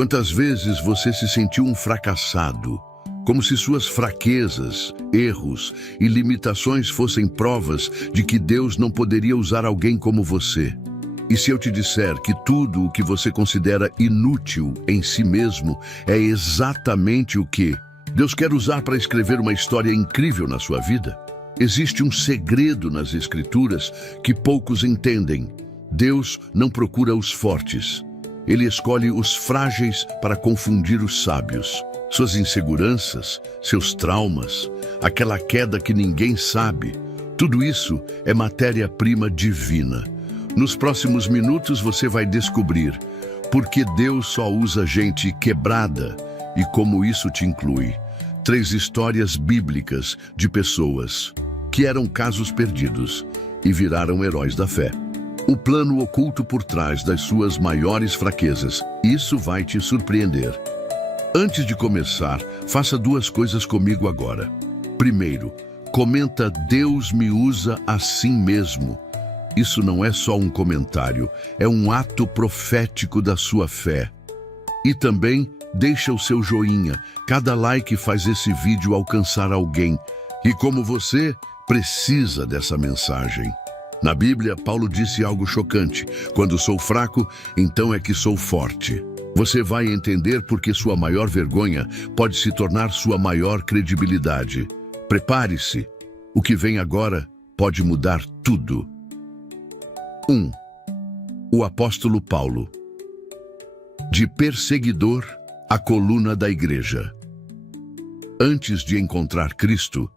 Quantas vezes você se sentiu um fracassado, como se suas fraquezas, erros e limitações fossem provas de que Deus não poderia usar alguém como você? E se eu te disser que tudo o que você considera inútil em si mesmo é exatamente o que Deus quer usar para escrever uma história incrível na sua vida? Existe um segredo nas Escrituras que poucos entendem. Deus não procura os fortes. Ele escolhe os frágeis para confundir os sábios. Suas inseguranças, seus traumas, aquela queda que ninguém sabe, tudo isso é matéria-prima divina. Nos próximos minutos você vai descobrir por que Deus só usa gente quebrada e como isso te inclui. 3 histórias bíblicas de pessoas que eram casos perdidos e viraram heróis da fé. O plano oculto por trás das suas maiores fraquezas. Isso vai te surpreender. Antes de começar, faça 2 coisas comigo agora. Primeiro, comenta "Deus me usa assim mesmo". Isso não é só um comentário, é um ato profético da sua fé. E também, deixa o seu joinha. Cada like faz esse vídeo alcançar alguém. E como você, precisa dessa mensagem. Na Bíblia, Paulo disse algo chocante: quando sou fraco, então é que sou forte. Você vai entender porque sua maior vergonha pode se tornar sua maior credibilidade. Prepare-se. O que vem agora pode mudar tudo. 1. O apóstolo Paulo. De perseguidor à coluna da igreja. Antes de encontrar Cristo,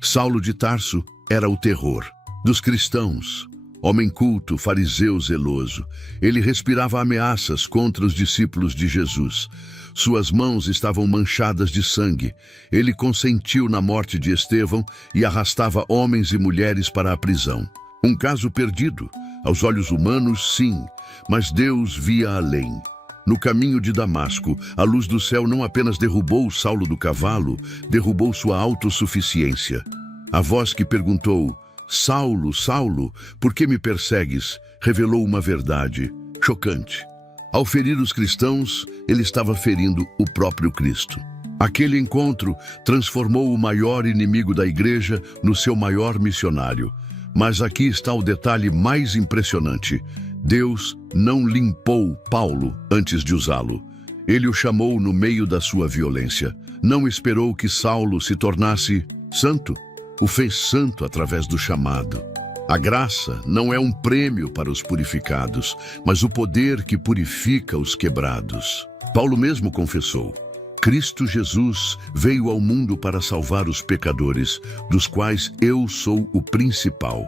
Saulo de Tarso era o terror dos cristãos. Homem culto, fariseu zeloso, ele respirava ameaças contra os discípulos de Jesus. Suas mãos estavam manchadas de sangue. Ele consentiu na morte de Estevão e arrastava homens e mulheres para a prisão. Um caso perdido. Aos olhos humanos, sim, mas Deus via além. No caminho de Damasco, a luz do céu não apenas derrubou Saulo do cavalo, derrubou sua autossuficiência. A voz que perguntou: "Saulo, Saulo, por que me persegues?", revelou uma verdade chocante. Ao ferir os cristãos, ele estava ferindo o próprio Cristo. Aquele encontro transformou o maior inimigo da igreja no seu maior missionário. Mas aqui está o detalhe mais impressionante. Deus não limpou Paulo antes de usá-lo. Ele o chamou no meio da sua violência. Não esperou que Saulo se tornasse santo. O fez santo através do chamado. A graça não é um prêmio para os purificados, mas o poder que purifica os quebrados. Paulo mesmo confessou: Cristo Jesus veio ao mundo para salvar os pecadores, dos quais eu sou o principal.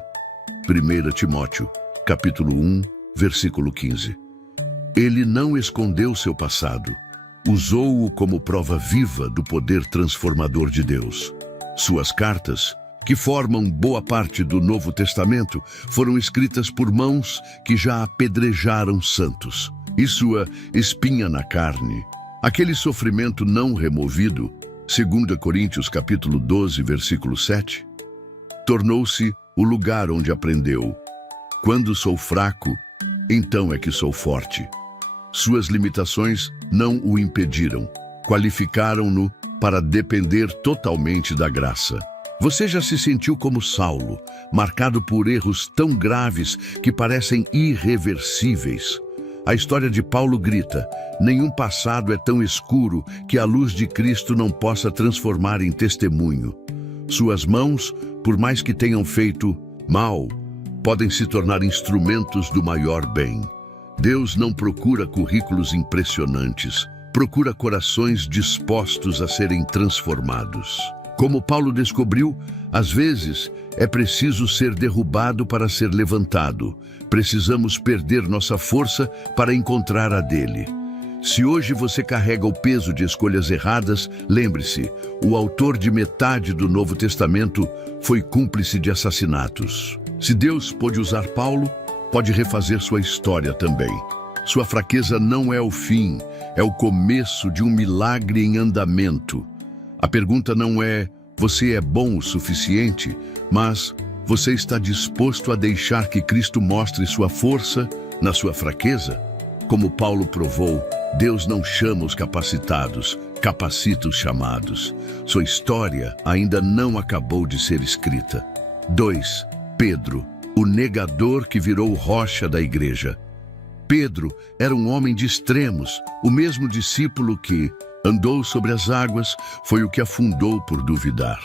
1 Timóteo, capítulo 1, versículo 15. Ele não escondeu seu passado, usou-o como prova viva do poder transformador de Deus. Suas cartas, que formam boa parte do Novo Testamento, foram escritas por mãos que já apedrejaram santos. E sua espinha na carne, aquele sofrimento não removido, 2 Coríntios capítulo 12, versículo 7, tornou-se o lugar onde aprendeu: quando sou fraco, então é que sou forte. Suas limitações não o impediram, qualificaram-no para depender totalmente da graça. Você já se sentiu como Saulo, marcado por erros tão graves que parecem irreversíveis? A história de Paulo grita: nenhum passado é tão escuro que a luz de Cristo não possa transformar em testemunho. Suas mãos, por mais que tenham feito mal, podem se tornar instrumentos do maior bem. Deus não procura currículos impressionantes, procura corações dispostos a serem transformados. Como Paulo descobriu, às vezes é preciso ser derrubado para ser levantado. Precisamos perder nossa força para encontrar a dele. Se hoje você carrega o peso de escolhas erradas, lembre-se, o autor de metade do Novo Testamento foi cúmplice de assassinatos. Se Deus pôde usar Paulo, pode refazer sua história também. Sua fraqueza não é o fim, é o começo de um milagre em andamento. A pergunta não é: você é bom o suficiente, mas você está disposto a deixar que Cristo mostre sua força na sua fraqueza? Como Paulo provou, Deus não chama os capacitados, capacita os chamados. Sua história ainda não acabou de ser escrita. 2. Pedro, o negador que virou rocha da igreja. Pedro era um homem de extremos, o mesmo discípulo que andou sobre as águas foi o que afundou por duvidar.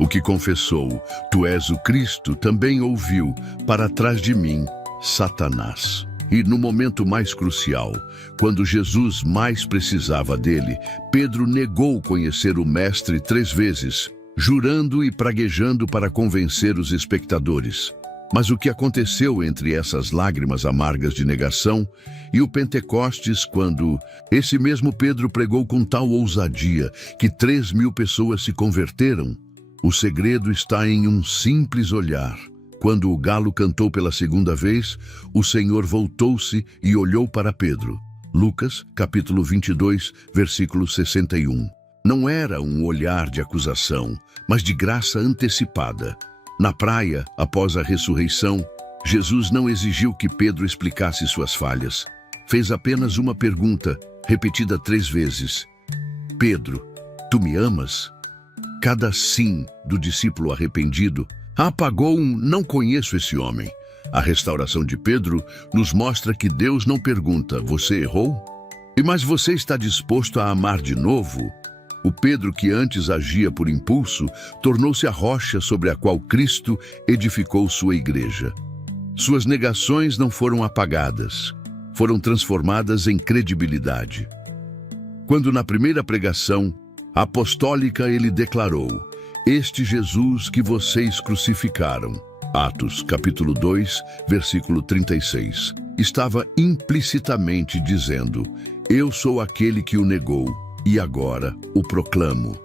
O que confessou, tu és o Cristo, também ouviu, para trás de mim, Satanás. E no momento mais crucial, quando Jesus mais precisava dele, Pedro negou conhecer o Mestre 3 vezes, jurando e praguejando para convencer os espectadores. Mas o que aconteceu entre essas lágrimas amargas de negação e o Pentecostes, quando esse mesmo Pedro pregou com tal ousadia que 3.000 pessoas se converteram? O segredo está em um simples olhar. Quando o galo cantou pela segunda vez, o Senhor voltou-se e olhou para Pedro. Lucas, capítulo 22, versículo 61. Não era um olhar de acusação, mas de graça antecipada. Na praia, após a ressurreição, Jesus não exigiu que Pedro explicasse suas falhas. Fez apenas uma pergunta, repetida 3 vezes. Pedro, tu me amas? Cada sim do discípulo arrependido apagou um não conheço esse homem. A restauração de Pedro nos mostra que Deus não pergunta, você errou? Mas você está disposto a amar de novo? O Pedro que antes agia por impulso tornou-se a rocha sobre a qual Cristo edificou sua igreja. Suas negações não foram apagadas, foram transformadas em credibilidade. Quando na primeira pregação apostólica ele declarou, este Jesus que vocês crucificaram, Atos capítulo 2, versículo 36, estava implicitamente dizendo, eu sou aquele que o negou, e agora o proclamo.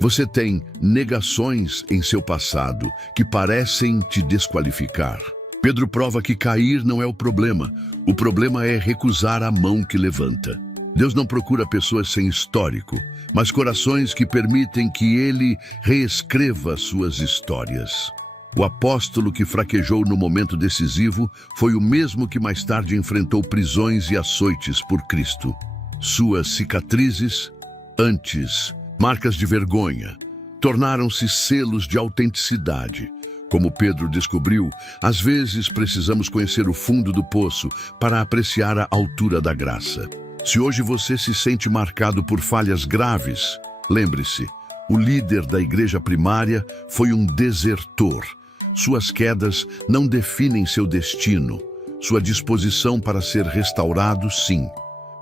Você tem negações em seu passado que parecem te desqualificar. Pedro prova que cair não é o problema é recusar a mão que levanta. Deus não procura pessoas sem histórico, mas corações que permitem que Ele reescreva suas histórias. O apóstolo que fraquejou no momento decisivo foi o mesmo que mais tarde enfrentou prisões e açoites por Cristo. Suas cicatrizes, antes marcas de vergonha, tornaram-se selos de autenticidade. Como Pedro descobriu, às vezes precisamos conhecer o fundo do poço para apreciar a altura da graça. Se hoje você se sente marcado por falhas graves, lembre-se, o líder da igreja primária foi um desertor. Suas quedas não definem seu destino, sua disposição para ser restaurado, sim.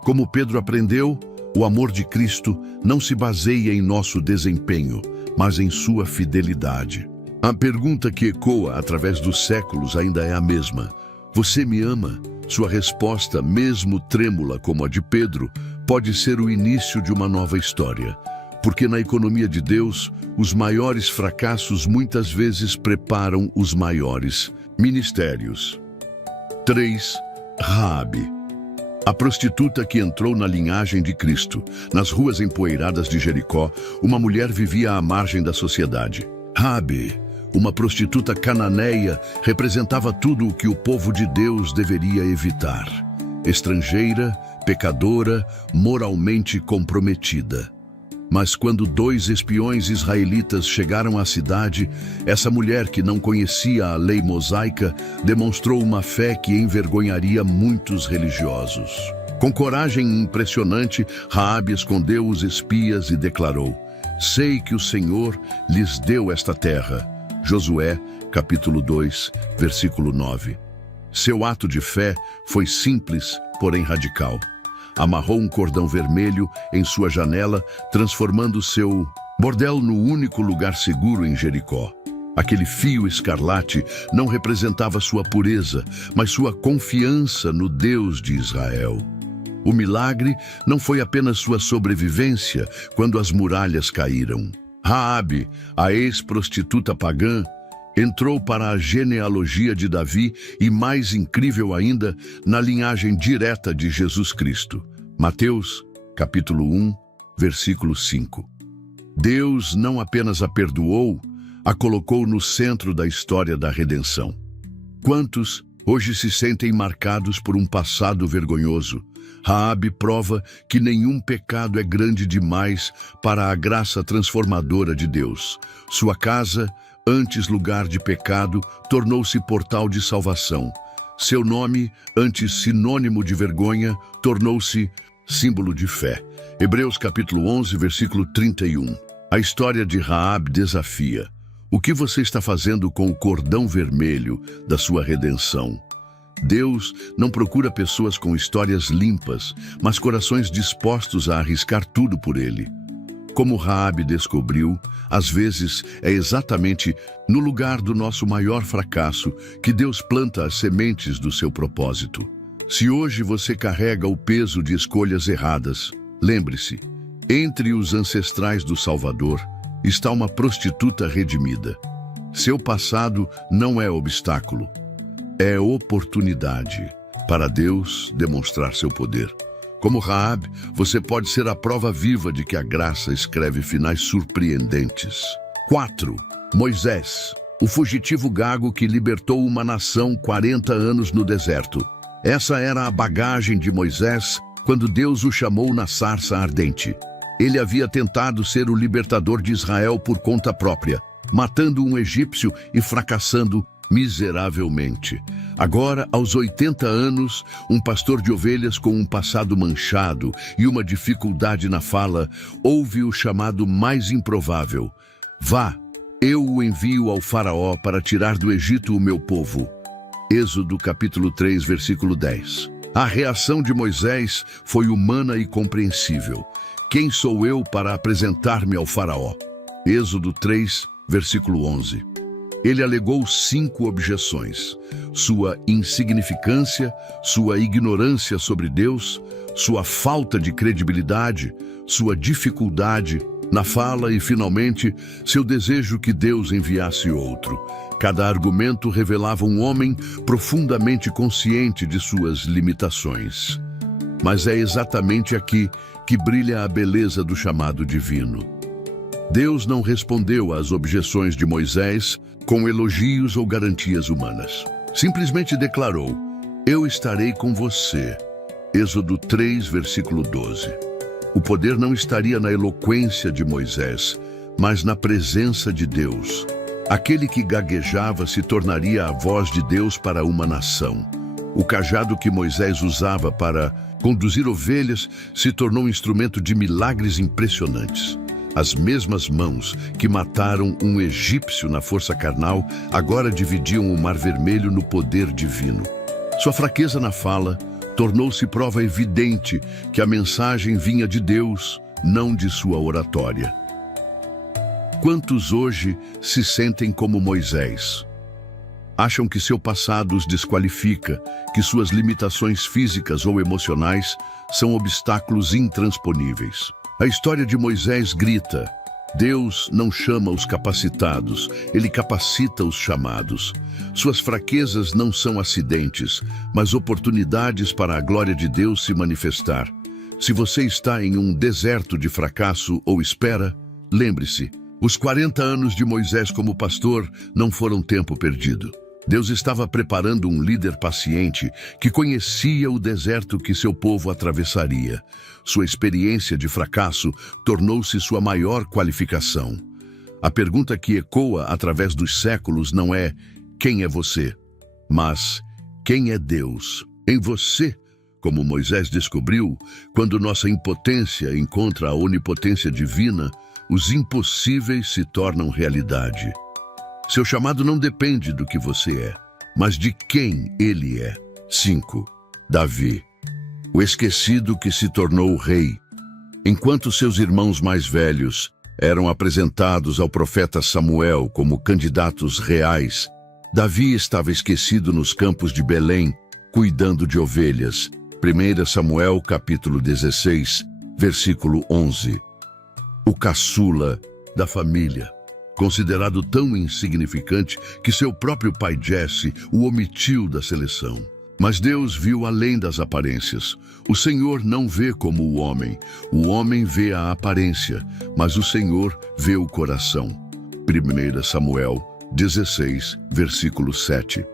Como Pedro aprendeu, o amor de Cristo não se baseia em nosso desempenho, mas em sua fidelidade. A pergunta que ecoa através dos séculos ainda é a mesma. Você me ama? Sua resposta, mesmo trêmula como a de Pedro, pode ser o início de uma nova história. Porque na economia de Deus, os maiores fracassos muitas vezes preparam os maiores ministérios. 3. Raabe. A prostituta que entrou na linhagem de Cristo. Nas ruas empoeiradas de Jericó, uma mulher vivia à margem da sociedade. Raabe, uma prostituta cananeia, representava tudo o que o povo de Deus deveria evitar. Estrangeira, pecadora, moralmente comprometida. Mas quando 2 espiões israelitas chegaram à cidade, essa mulher que não conhecia a lei mosaica demonstrou uma fé que envergonharia muitos religiosos. Com coragem impressionante, Raabe escondeu os espias e declarou, sei que o Senhor lhes deu esta terra. Josué, capítulo 2, versículo 9. Seu ato de fé foi simples, porém radical. Amarrou um cordão vermelho em sua janela, transformando seu bordel no único lugar seguro em Jericó. Aquele fio escarlate não representava sua pureza, mas sua confiança no Deus de Israel. O milagre não foi apenas sua sobrevivência quando as muralhas caíram. Raabe, a ex-prostituta pagã, entrou para a genealogia de Davi e, mais incrível ainda, na linhagem direta de Jesus Cristo. Mateus, capítulo 1, versículo 5. Deus não apenas a perdoou, a colocou no centro da história da redenção. Quantos hoje se sentem marcados por um passado vergonhoso, Raabe prova que nenhum pecado é grande demais para a graça transformadora de Deus. Sua casa, antes lugar de pecado, tornou-se portal de salvação. Seu nome, antes sinônimo de vergonha, tornou-se símbolo de fé. Hebreus capítulo 11, versículo 31. A história de Raabe desafia. O que você está fazendo com o cordão vermelho da sua redenção? Deus não procura pessoas com histórias limpas, mas corações dispostos a arriscar tudo por Ele. Como Raabe descobriu, às vezes é exatamente no lugar do nosso maior fracasso que Deus planta as sementes do seu propósito. Se hoje você carrega o peso de escolhas erradas, lembre-se, entre os ancestrais do Salvador está uma prostituta redimida. Seu passado não é obstáculo, é oportunidade para Deus demonstrar seu poder. Como Raabe, você pode ser a prova viva de que a graça escreve finais surpreendentes. 4. Moisés, o fugitivo gago que libertou uma nação 40 anos no deserto. Essa era a bagagem de Moisés quando Deus o chamou na sarça ardente. Ele havia tentado ser o libertador de Israel por conta própria, matando um egípcio e fracassando miseravelmente. Agora, aos 80 anos, um pastor de ovelhas com um passado manchado e uma dificuldade na fala, ouve o chamado mais improvável. Vá, eu o envio ao faraó para tirar do Egito o meu povo. Êxodo capítulo 3, versículo 10. A reação de Moisés foi humana e compreensível. Quem sou eu para apresentar-me ao faraó? Êxodo 3, versículo 11. Ele alegou 5 objeções: sua insignificância, sua ignorância sobre Deus, sua falta de credibilidade, sua dificuldade na fala e, finalmente, seu desejo que Deus enviasse outro. Cada argumento revelava um homem profundamente consciente de suas limitações. Mas é exatamente aqui que brilha a beleza do chamado divino. Deus não respondeu às objeções de Moisés com elogios ou garantias humanas. Simplesmente declarou: eu estarei com você. Êxodo 3, versículo 12. O poder não estaria na eloquência de Moisés, mas na presença de Deus. Aquele que gaguejava se tornaria a voz de Deus para uma nação. O cajado que Moisés usava para conduzir ovelhas se tornou um instrumento de milagres impressionantes. As mesmas mãos que mataram um egípcio na força carnal agora dividiam o Mar Vermelho no poder divino. Sua fraqueza na fala tornou-se prova evidente que a mensagem vinha de Deus, não de sua oratória. Quantos hoje se sentem como Moisés? Acham que seu passado os desqualifica, que suas limitações físicas ou emocionais são obstáculos intransponíveis. A história de Moisés grita: Deus não chama os capacitados, Ele capacita os chamados. Suas fraquezas não são acidentes, mas oportunidades para a glória de Deus se manifestar. Se você está em um deserto de fracasso ou espera, lembre-se, os 40 anos de Moisés como pastor não foram tempo perdido. Deus estava preparando um líder paciente que conhecia o deserto que seu povo atravessaria. Sua experiência de fracasso tornou-se sua maior qualificação. A pergunta que ecoa através dos séculos não é quem é você, mas quem é Deus em você, como Moisés descobriu, quando nossa impotência encontra a onipotência divina, os impossíveis se tornam realidade. Seu chamado não depende do que você é, mas de quem ele é. 5. Davi, o esquecido que se tornou rei. Enquanto seus irmãos mais velhos eram apresentados ao profeta Samuel como candidatos reais, Davi estava esquecido nos campos de Belém, cuidando de ovelhas. 1 Samuel capítulo 16, versículo 11. O caçula da família, considerado tão insignificante que seu próprio pai Jesse o omitiu da seleção. Mas Deus viu além das aparências. O Senhor não vê como o homem vê a aparência, mas o Senhor vê o coração. 1 Samuel 16, versículo 7.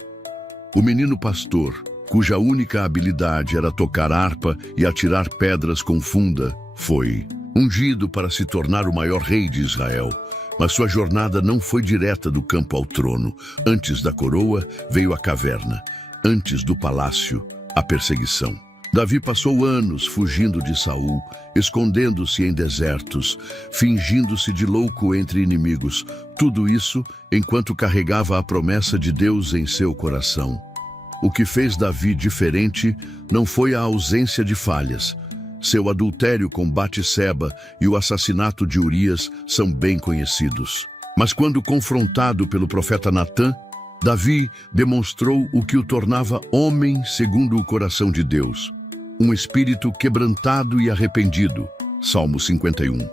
O menino pastor cuja única habilidade era tocar harpa e atirar pedras com funda, foi ungido para se tornar o maior rei de Israel. Mas sua jornada não foi direta do campo ao trono. Antes da coroa, veio a caverna. Antes do palácio, a perseguição. Davi passou anos fugindo de Saul, escondendo-se em desertos, fingindo-se de louco entre inimigos. Tudo isso enquanto carregava a promessa de Deus em seu coração. O que fez Davi diferente não foi a ausência de falhas. Seu adultério com Batseba e o assassinato de Urias são bem conhecidos. Mas quando confrontado pelo profeta Natã, Davi demonstrou o que o tornava homem segundo o coração de Deus. Um espírito quebrantado e arrependido. Salmo 51.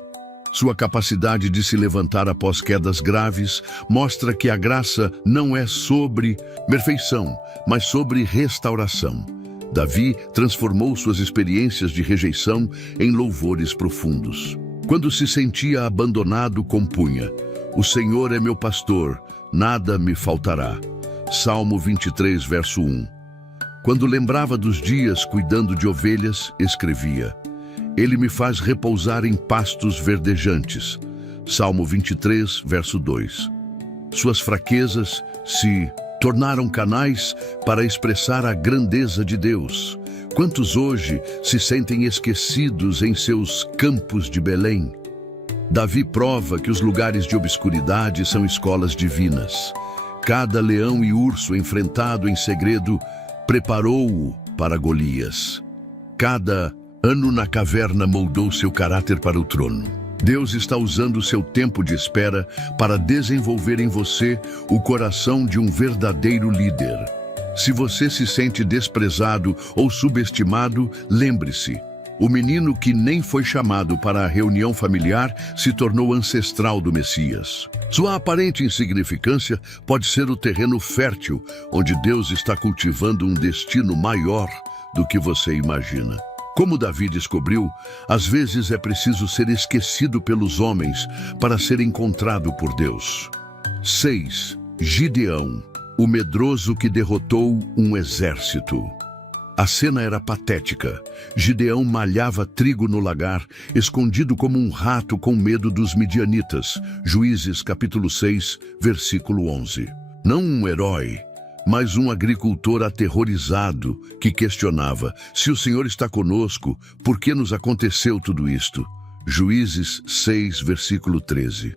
Sua capacidade de se levantar após quedas graves mostra que a graça não é sobre perfeição, mas sobre restauração. Davi transformou suas experiências de rejeição em louvores profundos. Quando se sentia abandonado, compunha: "O Senhor é meu pastor, nada me faltará." Salmo 23, verso 1. Quando lembrava dos dias cuidando de ovelhas, escrevia: "Ele me faz repousar em pastos verdejantes." Salmo 23, verso 2. Suas fraquezas se tornaram canais para expressar a grandeza de Deus. Quantos hoje se sentem esquecidos em seus campos de Belém? Davi prova que os lugares de obscuridade são escolas divinas. Cada leão e urso enfrentado em segredo preparou-o para Golias. Cada ano na caverna moldou seu caráter para o trono. Deus está usando seu tempo de espera para desenvolver em você o coração de um verdadeiro líder. Se você se sente desprezado ou subestimado, lembre-se: o menino que nem foi chamado para a reunião familiar se tornou ancestral do Messias. Sua aparente insignificância pode ser o terreno fértil onde Deus está cultivando um destino maior do que você imagina. Como Davi descobriu, às vezes é preciso ser esquecido pelos homens para ser encontrado por Deus. 6. Gideão, o medroso que derrotou um exército. A cena era patética. Gideão malhava trigo no lagar, escondido como um rato com medo dos midianitas. Juízes capítulo 6, versículo 11. Não um herói, mas um agricultor aterrorizado que questionava: "Se o Senhor está conosco, por que nos aconteceu tudo isto?" Juízes 6, versículo 13.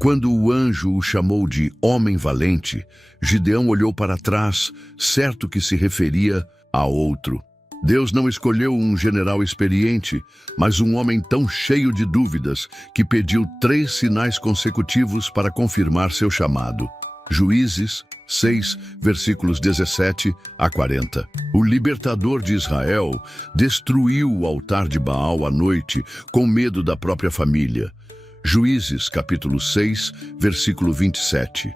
Quando o anjo o chamou de homem valente, Gideão olhou para trás, certo que se referia a outro. Deus não escolheu um general experiente, mas um homem tão cheio de dúvidas que pediu 3 sinais consecutivos para confirmar seu chamado. Juízes 6, versículos 17 a 40. O libertador de Israel destruiu o altar de Baal à noite com medo da própria família. Juízes capítulo 6, versículo 27.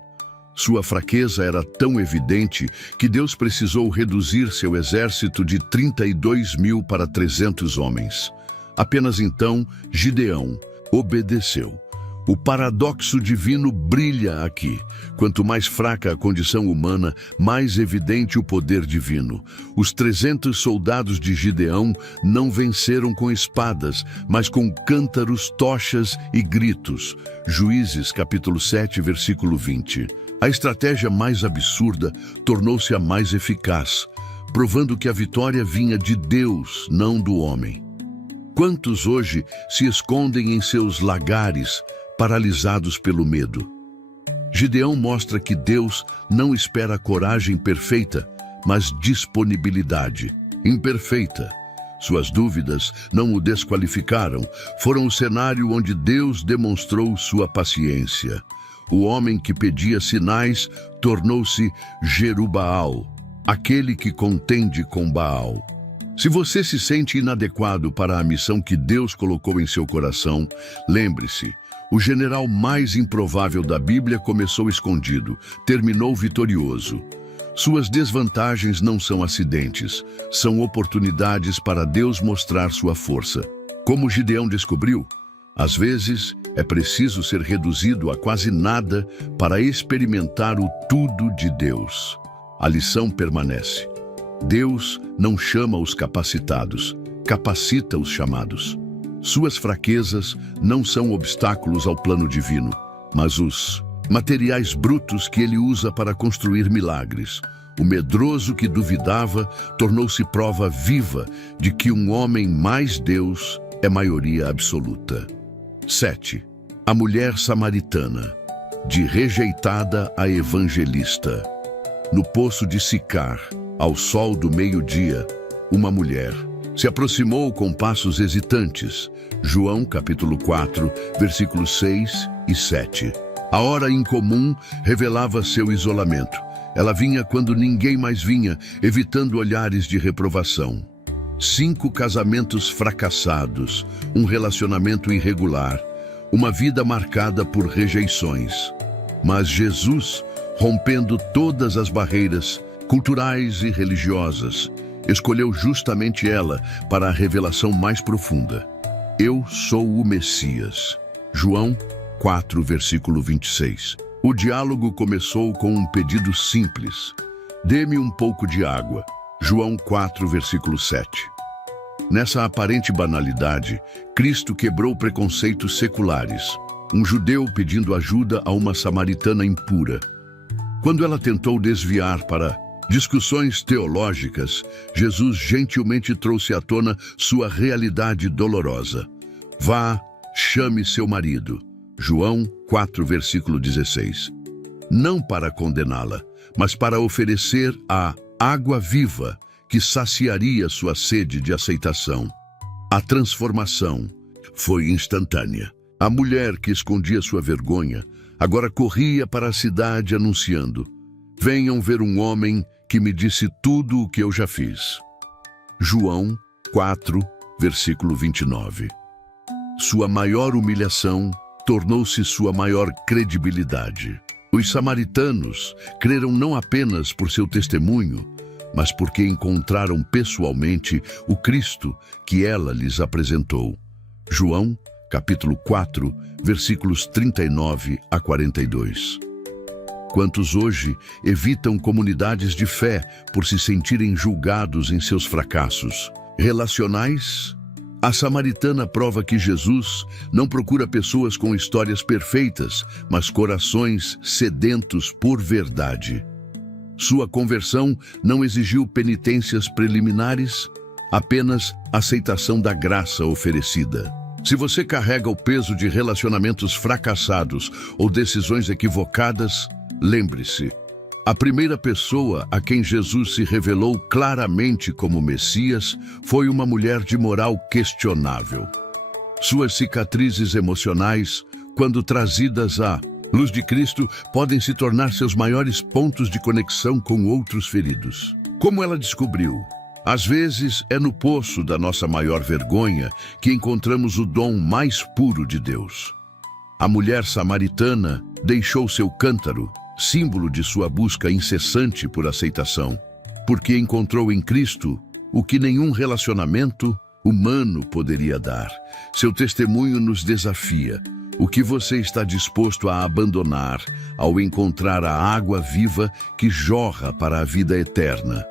Sua fraqueza era tão evidente que Deus precisou reduzir seu exército de 32.000 para 300 homens. Apenas então, Gideão obedeceu. O paradoxo divino brilha aqui. Quanto mais fraca a condição humana, mais evidente o poder divino. Os 300 soldados de Gideão não venceram com espadas, mas com cântaros, tochas e gritos. Juízes capítulo 7, versículo 20. A estratégia mais absurda tornou-se a mais eficaz, provando que a vitória vinha de Deus, não do homem. Quantos hoje se escondem em seus lagares, paralisados pelo medo? Gideão mostra que Deus não espera coragem perfeita, mas disponibilidade imperfeita. Suas dúvidas não o desqualificaram, foram o cenário onde Deus demonstrou sua paciência. O homem que pedia sinais tornou-se Jerubaal, aquele que contende com Baal. Se você se sente inadequado para a missão que Deus colocou em seu coração, lembre-se: o general mais improvável da Bíblia começou escondido, terminou vitorioso. Suas desvantagens não são acidentes, são oportunidades para Deus mostrar sua força. Como Gideão descobriu, às vezes é preciso ser reduzido a quase nada para experimentar o tudo de Deus. A lição permanece: Deus não chama os capacitados, capacita os chamados. Suas fraquezas não são obstáculos ao plano divino, mas os materiais brutos que ele usa para construir milagres. O medroso que duvidava tornou-se prova viva de que um homem mais Deus é maioria absoluta. 7. A mulher samaritana, de rejeitada a evangelista. No poço de Sicar, ao sol do meio-dia, uma mulher se aproximou com passos hesitantes. João capítulo 4, versículos 6 e 7. A hora incomum revelava seu isolamento. Ela vinha quando ninguém mais vinha, evitando olhares de reprovação. 5 casamentos fracassados, um relacionamento irregular, uma vida marcada por rejeições. Mas Jesus, rompendo todas as barreiras culturais e religiosas, escolheu justamente ela para a revelação mais profunda. Eu sou o Messias. João 4, versículo 26. O diálogo começou com um pedido simples. Dê-me um pouco de água. João 4, versículo 7. Nessa aparente banalidade, Cristo quebrou preconceitos seculares. Um judeu pedindo ajuda a uma samaritana impura. Quando ela tentou desviar para discussões teológicas, Jesus gentilmente trouxe à tona sua realidade dolorosa. Vá, chame seu marido. João 4, versículo 16. Não para condená-la, mas para oferecer a água viva que saciaria sua sede de aceitação. A transformação foi instantânea. A mulher que escondia sua vergonha agora corria para a cidade anunciando: venham ver um homem que me disse tudo o que eu já fiz. João 4, versículo 29. Sua maior humilhação tornou-se sua maior credibilidade. Os samaritanos creram não apenas por seu testemunho, mas porque encontraram pessoalmente o Cristo que ela lhes apresentou. João, capítulo 4, versículos 39 a 42. Quantos hoje evitam comunidades de fé por se sentirem julgados em seus fracassos relacionais? A samaritana prova que Jesus não procura pessoas com histórias perfeitas, mas corações sedentos por verdade. Sua conversão não exigiu penitências preliminares, apenas aceitação da graça oferecida. Se você carrega o peso de relacionamentos fracassados ou decisões equivocadas, lembre-se, a primeira pessoa a quem Jesus se revelou claramente como Messias foi uma mulher de moral questionável. Suas cicatrizes emocionais, quando trazidas à luz de Cristo, podem se tornar seus maiores pontos de conexão com outros feridos. Como ela descobriu? Às vezes é no poço da nossa maior vergonha que encontramos o dom mais puro de Deus. A mulher samaritana deixou seu cântaro, símbolo de sua busca incessante por aceitação, porque encontrou em Cristo o que nenhum relacionamento humano poderia dar. Seu testemunho nos desafia. O que você está disposto a abandonar ao encontrar a água viva que jorra para a vida eterna?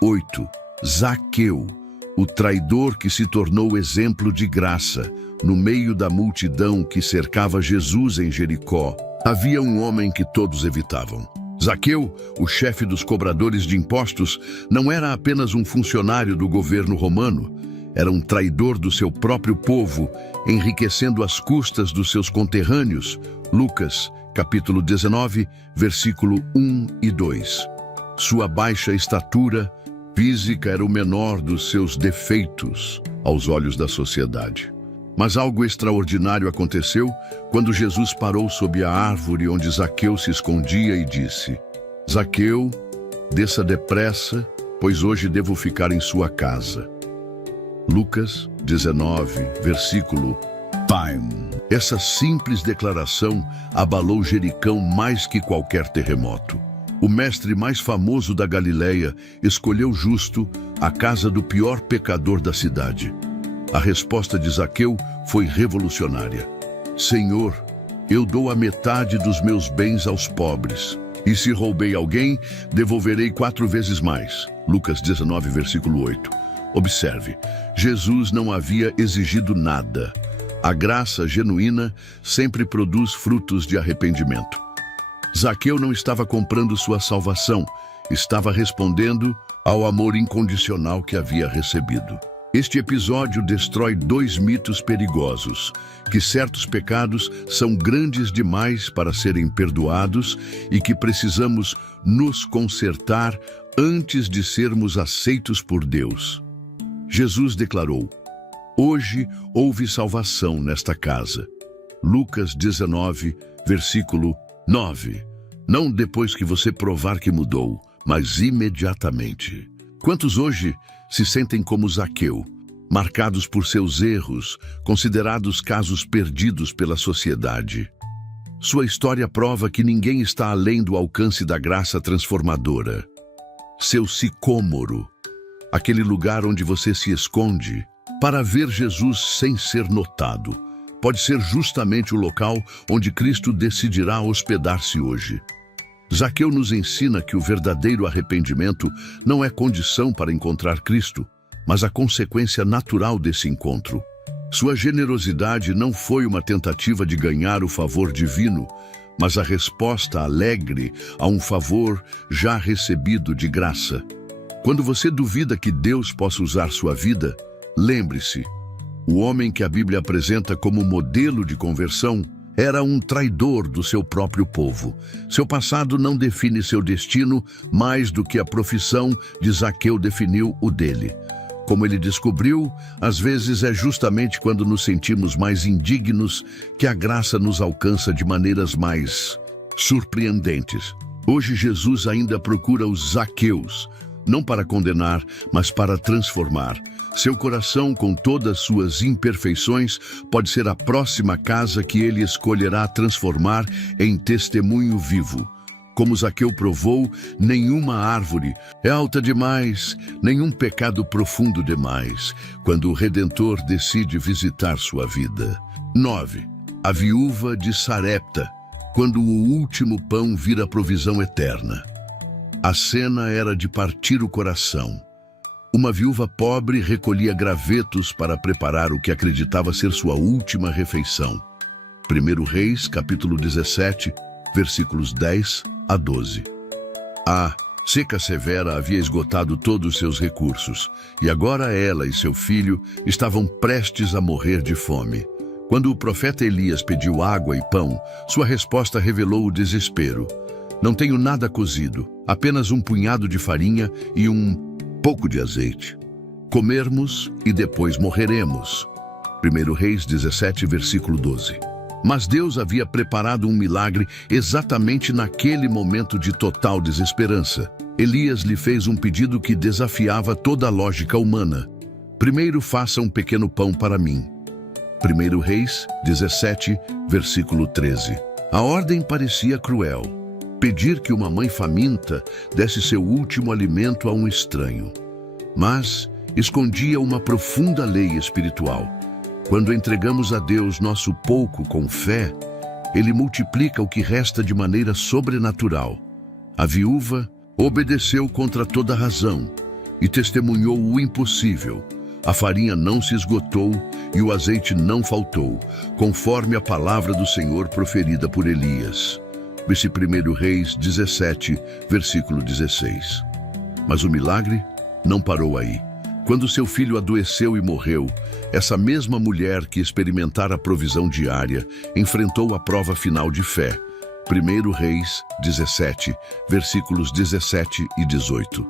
8. Zaqueu, o traidor que se tornou exemplo de graça. No meio da multidão que cercava Jesus em Jericó, havia um homem que todos evitavam. Zaqueu, o chefe dos cobradores de impostos, não era apenas um funcionário do governo romano, era um traidor do seu próprio povo, enriquecendo às custas dos seus conterrâneos. Lucas, capítulo 19, versículo 1 e 2. Sua baixa estatura física era o menor dos seus defeitos aos olhos da sociedade. Mas algo extraordinário aconteceu quando Jesus parou sob a árvore onde Zaqueu se escondia e disse: Zaqueu, desça depressa, pois hoje devo ficar em sua casa. Lucas 19, versículo time. Essa simples declaração abalou Jericó mais que qualquer terremoto. O mestre mais famoso da Galileia escolheu justo a casa do pior pecador da cidade. A resposta de Zaqueu foi revolucionária. Senhor, eu dou a metade dos meus bens aos pobres, E se roubei alguém, devolverei 4 vezes mais. Lucas 19, versículo 8. Observe, Jesus não havia exigido nada. A graça genuína sempre produz frutos de arrependimento. Zaqueu não estava comprando sua salvação, estava respondendo ao amor incondicional que havia recebido. Este episódio destrói 2 mitos perigosos, que certos pecados são grandes demais para serem perdoados e que precisamos nos consertar antes de sermos aceitos por Deus. Jesus declarou: "Hoje houve salvação nesta casa." Lucas 19, versículo 9. Não depois que você provar que mudou, mas imediatamente. Quantos hoje se sentem como Zaqueu, marcados por seus erros, considerados casos perdidos pela sociedade? Sua história prova que ninguém está além do alcance da graça transformadora. Seu sicômoro, aquele lugar onde você se esconde para ver Jesus sem ser notado, pode ser justamente o local onde Cristo decidirá hospedar-se hoje. Zaqueu nos ensina que o verdadeiro arrependimento não é condição para encontrar Cristo, mas a consequência natural desse encontro. Sua generosidade não foi uma tentativa de ganhar o favor divino, mas a resposta alegre a um favor já recebido de graça. Quando você duvida que Deus possa usar sua vida, lembre-se, o homem que a Bíblia apresenta como modelo de conversão era um traidor do seu próprio povo. Seu passado não define seu destino mais do que a profissão de Zaqueu definiu o dele. Como ele descobriu, às vezes é justamente quando nos sentimos mais indignos que a graça nos alcança de maneiras mais surpreendentes. Hoje Jesus ainda procura os Zaqueus, não para condenar, mas para transformar. Seu coração, com todas suas imperfeições, pode ser a próxima casa que ele escolherá transformar em testemunho vivo. Como Zaqueu provou, nenhuma árvore é alta demais, nenhum pecado profundo demais, quando o Redentor decide visitar sua vida. 9. A viúva de Sarepta, quando o último pão vira provisão eterna. A cena era de partir o coração. Uma viúva pobre recolhia gravetos para preparar o que acreditava ser sua última refeição. 1 Reis, capítulo 17, versículos 10 a 12. A seca severa havia esgotado todos os seus recursos, e agora ela e seu filho estavam prestes a morrer de fome. Quando o profeta Elias pediu água e pão, sua resposta revelou o desespero. "Não tenho nada cozido, apenas um punhado de farinha e um pouco de azeite. Comermos e depois morreremos." 1 Reis 17, versículo 12. Mas Deus havia preparado um milagre exatamente naquele momento de total desesperança. Elias lhe fez um pedido que desafiava toda a lógica humana. "Primeiro faça um pequeno pão para mim." 1 Reis 17, versículo 13. A ordem parecia cruel. Pedir que uma mãe faminta desse seu último alimento a um estranho. Mas escondia uma profunda lei espiritual. Quando entregamos a Deus nosso pouco com fé, Ele multiplica o que resta de maneira sobrenatural. A viúva obedeceu contra toda razão e testemunhou o impossível. A farinha não se esgotou e o azeite não faltou, conforme a palavra do Senhor proferida por Elias. Esse 1 Reis 17, versículo 16. Mas o milagre não parou aí. Quando seu filho adoeceu e morreu, essa mesma mulher que experimentara a provisão diária enfrentou a prova final de fé. 1 Reis 17, versículos 17 e 18.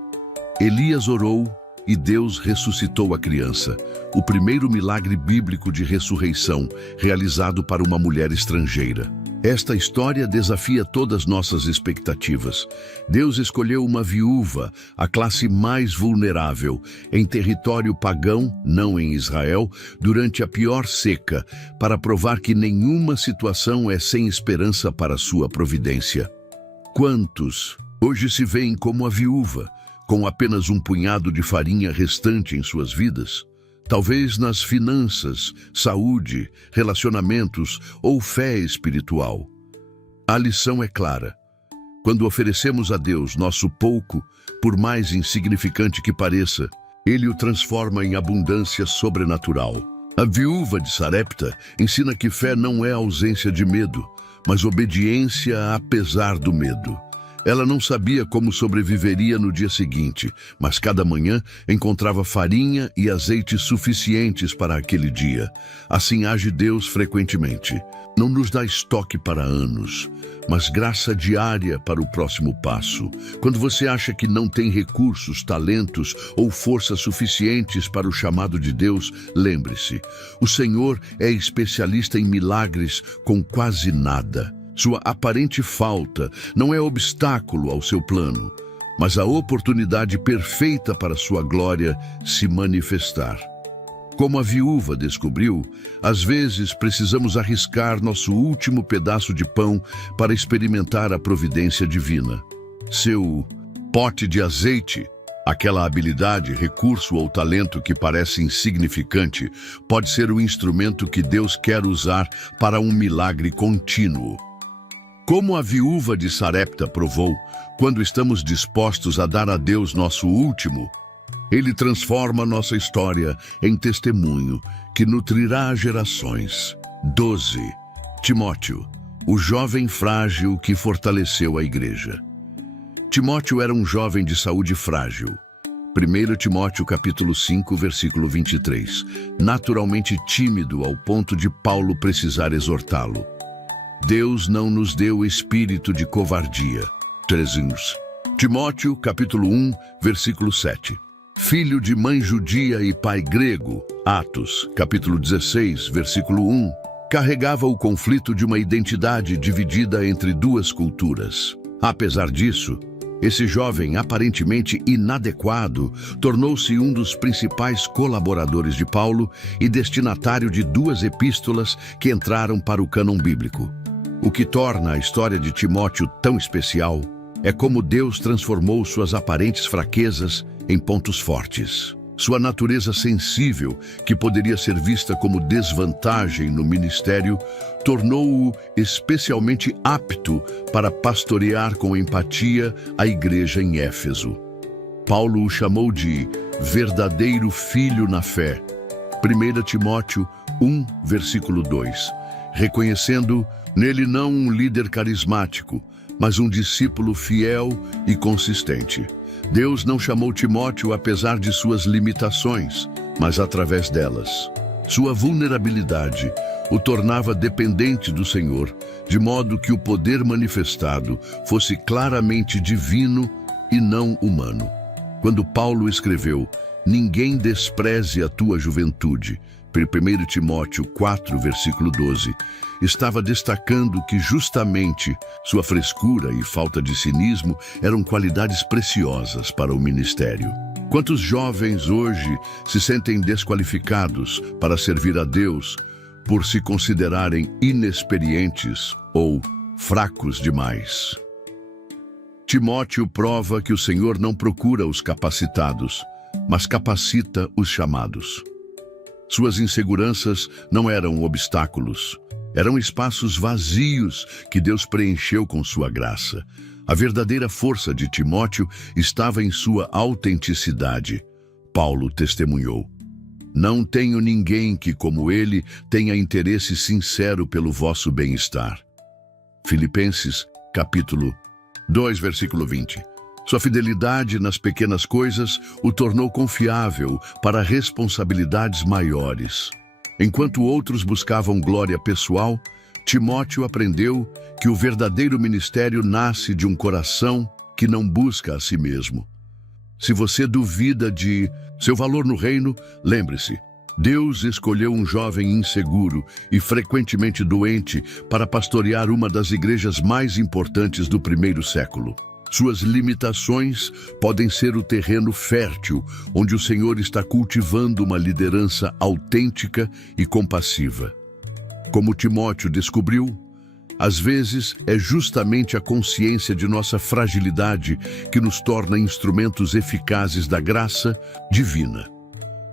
Elias orou e Deus ressuscitou a criança, o primeiro milagre bíblico de ressurreição realizado para uma mulher estrangeira. Esta história desafia todas nossas expectativas. Deus escolheu uma viúva, a classe mais vulnerável, em território pagão, não em Israel, durante a pior seca, para provar que nenhuma situação é sem esperança para sua providência. Quantos hoje se veem como a viúva, com apenas um punhado de farinha restante em suas vidas? Talvez nas finanças, saúde, relacionamentos ou fé espiritual. A lição é clara. Quando oferecemos a Deus nosso pouco, por mais insignificante que pareça, Ele o transforma em abundância sobrenatural. A viúva de Sarepta ensina que fé não é ausência de medo, mas obediência apesar do medo. Ela não sabia como sobreviveria no dia seguinte, mas cada manhã encontrava farinha e azeite suficientes para aquele dia. Assim age Deus frequentemente. Não nos dá estoque para anos, mas graça diária para o próximo passo. Quando você acha que não tem recursos, talentos ou forças suficientes para o chamado de Deus, lembre-se, o Senhor é especialista em milagres com quase nada. Sua aparente falta não é obstáculo ao seu plano, mas a oportunidade perfeita para sua glória se manifestar. Como a viúva descobriu, às vezes precisamos arriscar nosso último pedaço de pão para experimentar a providência divina. Seu pote de azeite, aquela habilidade, recurso ou talento que parece insignificante, pode ser o instrumento que Deus quer usar para um milagre contínuo. Como a viúva de Sarepta provou, quando estamos dispostos a dar a Deus nosso último, Ele transforma nossa história em testemunho que nutrirá gerações. 12. Timóteo, o jovem frágil que fortaleceu a igreja. Timóteo era um jovem de saúde frágil. 1 Timóteo capítulo 5, versículo 23. Naturalmente tímido ao ponto de Paulo precisar exortá-lo. Deus não nos deu espírito de covardia. 13. Timóteo, capítulo 1, versículo 7. Filho de mãe judia e pai grego. Atos, capítulo 16, versículo 1. Carregava o conflito de uma identidade dividida entre duas culturas. Apesar disso, esse jovem aparentemente inadequado tornou-se um dos principais colaboradores de Paulo e destinatário de duas epístolas que entraram para o cânon bíblico. O que torna a história de Timóteo tão especial é como Deus transformou suas aparentes fraquezas em pontos fortes. Sua natureza sensível, que poderia ser vista como desvantagem no ministério, tornou-o especialmente apto para pastorear com empatia a igreja em Éfeso. Paulo o chamou de verdadeiro filho na fé. 1 Timóteo 1, versículo 2, reconhecendo nele não um líder carismático, mas um discípulo fiel e consistente. Deus não chamou Timóteo apesar de suas limitações, mas através delas. Sua vulnerabilidade o tornava dependente do Senhor, de modo que o poder manifestado fosse claramente divino e não humano. Quando Paulo escreveu, "Ninguém despreze a tua juventude", 1 Timóteo 4, versículo 12, estava destacando que justamente sua frescura e falta de cinismo eram qualidades preciosas para o ministério. Quantos jovens hoje se sentem desqualificados para servir a Deus por se considerarem inexperientes ou fracos demais? Timóteo prova que o Senhor não procura os capacitados, mas capacita os chamados. Suas inseguranças não eram obstáculos, eram espaços vazios que Deus preencheu com sua graça. A verdadeira força de Timóteo estava em sua autenticidade. Paulo testemunhou: "Não tenho ninguém que, como ele, tenha interesse sincero pelo vosso bem-estar." Filipenses, capítulo 2, versículo 20. Sua fidelidade nas pequenas coisas o tornou confiável para responsabilidades maiores. Enquanto outros buscavam glória pessoal, Timóteo aprendeu que o verdadeiro ministério nasce de um coração que não busca a si mesmo. Se você duvida de seu valor no reino, lembre-se, Deus escolheu um jovem inseguro e frequentemente doente para pastorear uma das igrejas mais importantes do primeiro século. Suas limitações podem ser o terreno fértil onde o Senhor está cultivando uma liderança autêntica e compassiva. Como Timóteo descobriu, às vezes é justamente a consciência de nossa fragilidade que nos torna instrumentos eficazes da graça divina.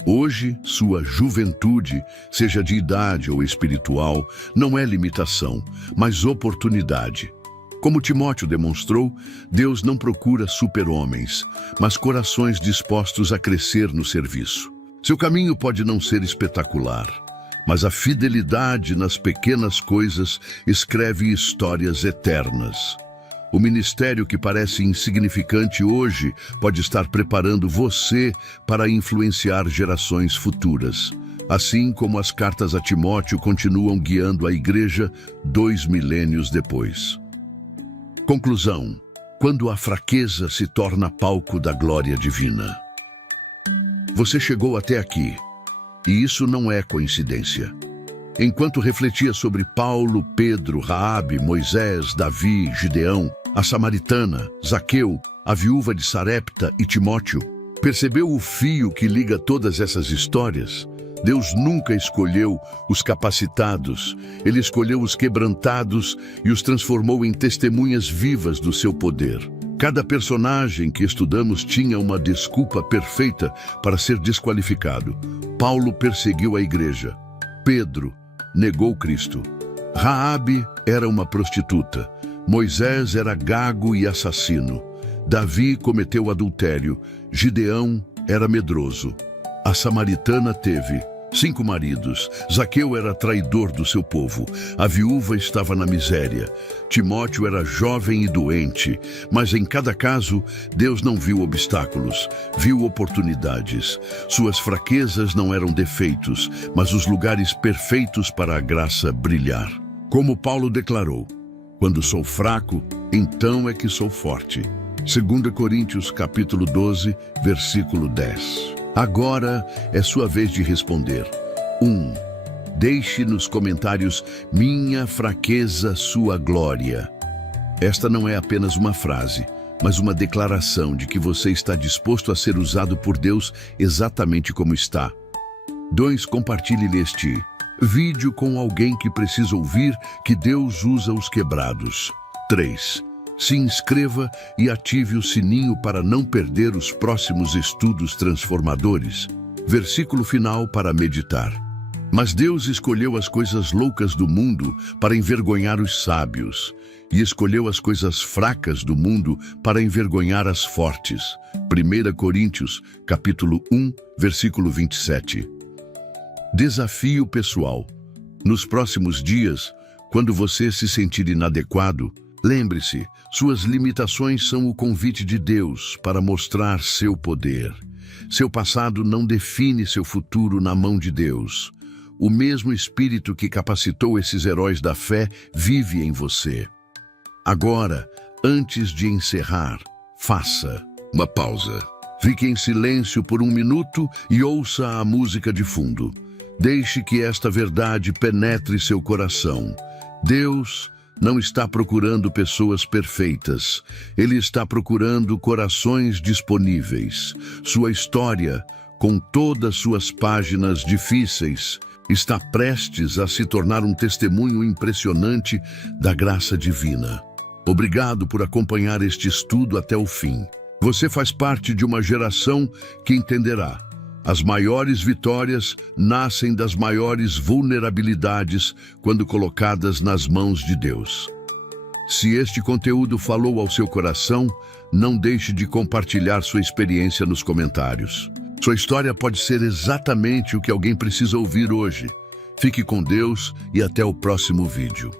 Hoje, sua juventude, seja de idade ou espiritual, não é limitação, mas oportunidade. Como Timóteo demonstrou, Deus não procura super-homens, mas corações dispostos a crescer no serviço. Seu caminho pode não ser espetacular, mas a fidelidade nas pequenas coisas escreve histórias eternas. O ministério que parece insignificante hoje pode estar preparando você para influenciar gerações futuras, assim como as cartas a Timóteo continuam guiando a igreja 2 milênios depois. Conclusão: quando a fraqueza se torna palco da glória divina. Você chegou até aqui, e isso não é coincidência. Enquanto refletia sobre Paulo, Pedro, Raabe, Moisés, Davi, Gideão, a samaritana, Zaqueu, a viúva de Sarepta e Timóteo, percebeu o fio que liga todas essas histórias? Deus nunca escolheu os capacitados, Ele escolheu os quebrantados e os transformou em testemunhas vivas do seu poder. Cada personagem que estudamos tinha uma desculpa perfeita para ser desqualificado. Paulo perseguiu a igreja. Pedro negou Cristo. Raabe era uma prostituta. Moisés era gago e assassino. Davi cometeu adultério. Gideão era medroso. A samaritana teve 5 maridos. Zaqueu era traidor do seu povo. A viúva estava na miséria. Timóteo era jovem e doente. Mas em cada caso, Deus não viu obstáculos, viu oportunidades. Suas fraquezas não eram defeitos, mas os lugares perfeitos para a graça brilhar. Como Paulo declarou: quando sou fraco, então é que sou forte. 2 Coríntios capítulo 12, versículo 10. Agora é sua vez de responder. 1. Deixe nos comentários: minha fraqueza, sua glória. Esta não é apenas uma frase, mas uma declaração de que você está disposto a ser usado por Deus exatamente como está. 2. Compartilhe este vídeo com alguém que precisa ouvir que Deus usa os quebrados. 3. Se inscreva e ative o sininho para não perder os próximos estudos transformadores. Versículo final para meditar. Mas Deus escolheu as coisas loucas do mundo para envergonhar os sábios, e escolheu as coisas fracas do mundo para envergonhar as fortes. 1 Coríntios, capítulo 1, versículo 27. Desafio pessoal. Nos próximos dias, quando você se sentir inadequado, lembre-se, suas limitações são o convite de Deus para mostrar seu poder. Seu passado não define seu futuro na mão de Deus. O mesmo Espírito que capacitou esses heróis da fé vive em você. Agora, antes de encerrar, faça uma pausa. Fique em silêncio por 1 minuto e ouça a música de fundo. Deixe que esta verdade penetre seu coração. Deus não está procurando pessoas perfeitas. Ele está procurando corações disponíveis. Sua história, com todas suas páginas difíceis, está prestes a se tornar um testemunho impressionante da graça divina. Obrigado por acompanhar este estudo até o fim. Você faz parte de uma geração que entenderá: as maiores vitórias nascem das maiores vulnerabilidades quando colocadas nas mãos de Deus. Se este conteúdo falou ao seu coração, não deixe de compartilhar sua experiência nos comentários. Sua história pode ser exatamente o que alguém precisa ouvir hoje. Fique com Deus e até o próximo vídeo.